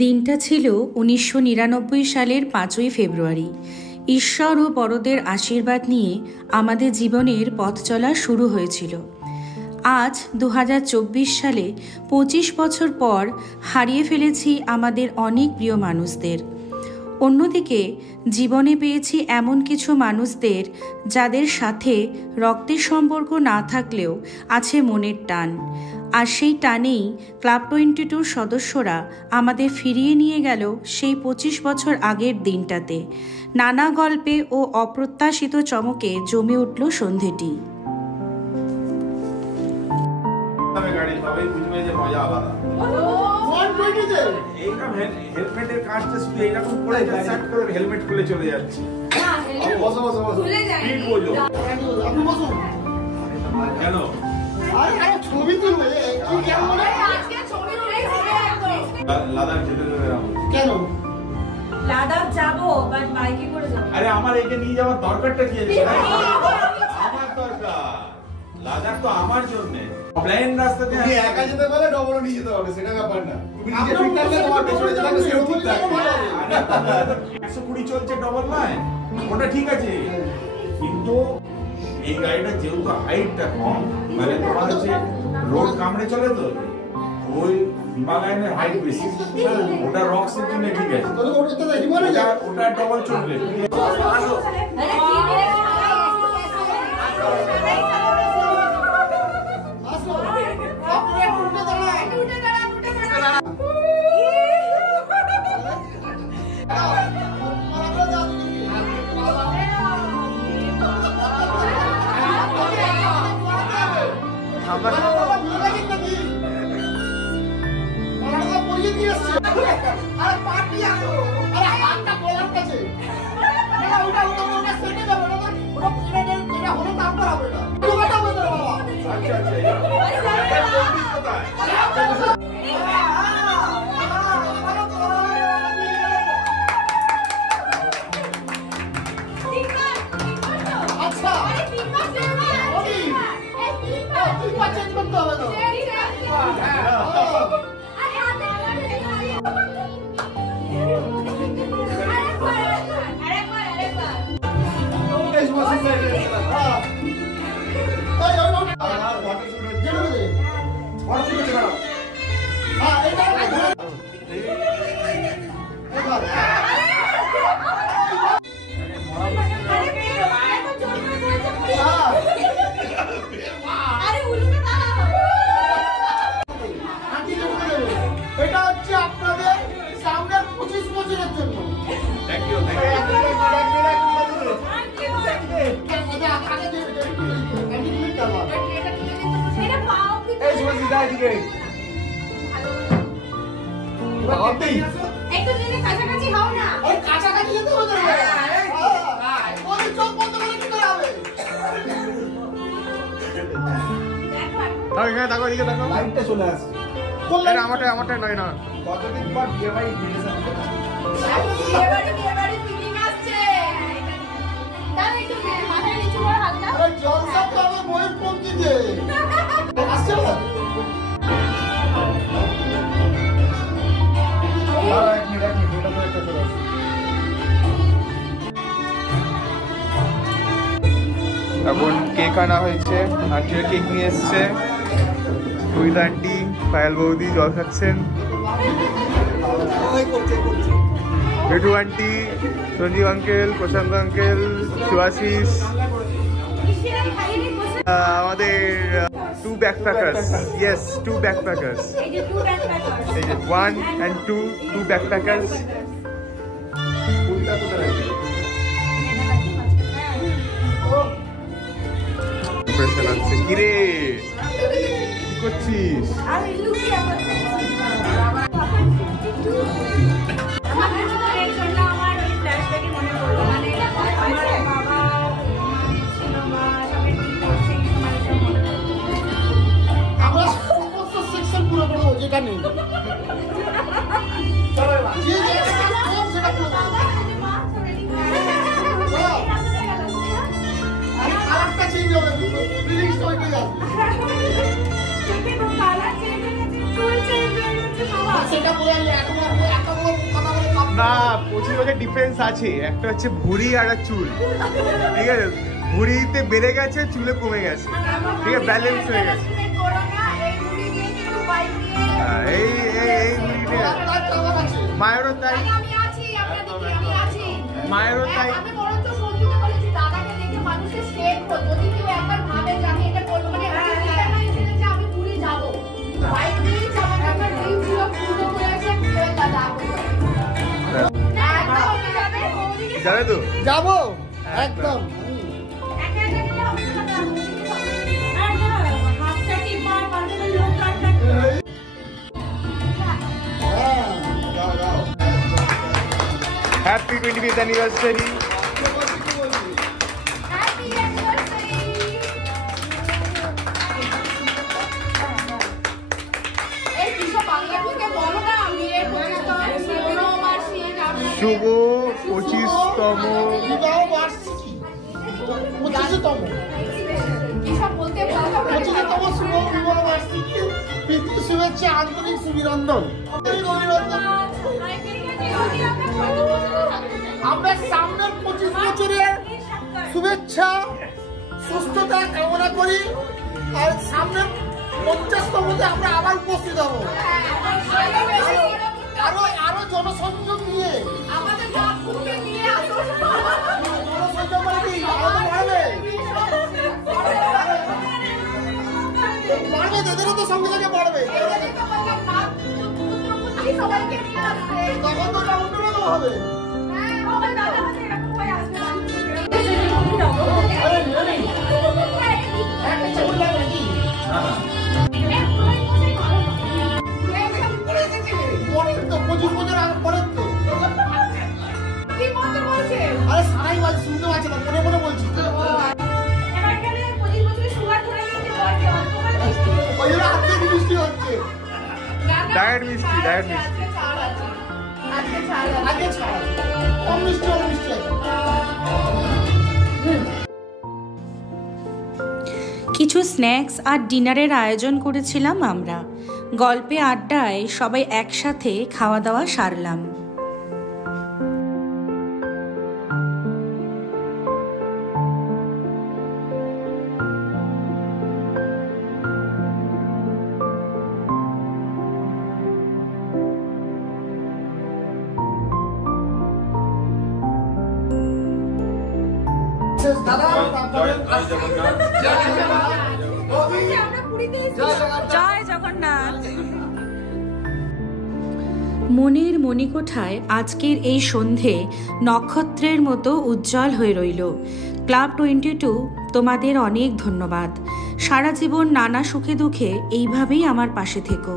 দিনটা ছিল ১৯৯৯ সালের ৫ই ফেব্রুয়ারি। ঈশ্বর ও বড়দের আশীর্বাদ নিয়ে আমাদের জীবনের পথ চলা শুরু হয়েছিল। আজ ২০২৪ সালে ২৫ বছর পর হারিয়ে ফেলেছি আমাদের অনেক প্রিয় মানুষদের। অন্যদিকে জীবনে পেয়েছি এমন কিছু মানুষদের যাদের সাথে রক্তের সম্পর্ক না থাকলেও আছে মনের টান। আর সেই টানেই ক্লাব 22 সদস্যরা আমাদের ফিরিয়ে নিয়ে গেল সেই ২৫ বছর আগের দিনটাতে। নানা গল্পে ও অপ্রত্যাশিত চমকে জমে উঠল সন্ধেটি। হেলমেটের কাজটা শুধু এইরকম করে সেট করে হেলমেট খুলে চলে যাচ্ছে। বসো বসো বসো, ঠিক বলো। আপনি বসুন। কেন? আরে ছবি তুলবে কি কেমন? আজকে ছবি তুলেই হবে একদম। লাদাখ যেতে দেবে না কেন? লাদাখ যাব বাট বাইকে করে যাব। আরে আমার একে নিয়ে যাওয়ার দরকারটা কি আছে? আমার দরকার লাদাখ তো আমার জন্য। প্লেন রাস্তাতে তুমি একা যেতে পারলে ডবল নিয়ে যেতে হবে, সেটা ব্যাপার না। তুমি নিজে ঠিক থাকলে তোমার পেছনে যেতে হবে, সেও ঠিক থাকবে। আরে 120 চলছে ডবল নয়, ওটা ঠিক আছে, কিন্তু এই গাড়িটা যেহেতু হাইটটা কম, মানে তোমার হচ্ছে রোড কামড়ে চলে, তো ওই হিমালয়ানের হাইট বেশি, ওটা রক্সের জন্য ঠিক আছে, ওটা ডবল চলবে। আমারটাই নয় না। কতদিন পর বিয়ে বাড়ি দিয়েছে? বিয়ে বাড়ি ফিলিং আসছে। তাহলে একটু মাথায় নিচু করে হালকা। আরে জলসা তো আমার বইয়ের পঙ্কি দে। আসছে না? এক মিনিট এটা তো একটা চলে আসছে। এখন কেক আনা হয়েছে, আন্টির কেক নিয়ে এসছে। রোহিত আন্টি, পায়েল বৌদি জল খাচ্ছেন, মিঠু আন্টি, সঞ্জীব আঙ্কেল, প্রশান্ত আঙ্কেল, সুভাশিস, আমাদের 2 backpackers, yes 2 backpackers, এই যে 1 and 2 backpackers। ইমপ্রেশন আছে কিরে, কি করছিস? চলছে না 25 বছর ডিফারেন্স আছে, একটা হচ্ছে ভুঁড়ি আর চুল, ঠিক আছে? ভুঁড়িতে বেড়ে গেছে, চুলে কমে গেছে, ঠিক আছে, ব্যালেন্স হয়ে গেছে। এই মায়েরও তাই, মায়েরও তাই। যাবে তো? যাবো একদম। Happy 25th anniversary. শুভ 25তম বিবাহ বার্ষিকী, 25তম শুভ বিবাহ বার্ষিকী, প্রীতি শুভেচ্ছা, আন্তরিক সুবিরন্দন। আমরা সামনের 25 বছরের শুভেচ্ছা সুস্থতা কামনা করি, আর সামনের 50তমতে আমরা আবার উপস্থিত হব, আরো জনসংযোগ নিয়ে জনসংযোগ মানে কি আরো বাড়বে, এদেরও তো সঙ্গে সঙ্গে বাড়বে, তখন তো অন্যরকম হবে। আরে সারাই বলছি, শুনতে পাচ্ছি না, মনে মনে বলছি। ওই জন্য আজকে মিষ্টি হচ্ছে, ডায়েট মিষ্টি, ডায়েট মিষ্টি। আগে ছাড়া কম মিষ্টি, কম মিষ্টি আছে। কিছু স্ন্যাক্স আর ডিনারের আয়োজন করেছিলাম আমরা। গল্পে আড্ডায় সবাই একসাথে খাওয়া দাওয়া সারলাম। জয় জগন্নাথ। মনের মণিকোঠায় আজকের এই সন্ধে নক্ষত্রের মতো উজ্জ্বল হয়ে রইল। ক্লাব 22 তোমাদের অনেক ধন্যবাদ। সারা জীবন নানা সুখে দুঃখে এইভাবেই আমার পাশে থেকো।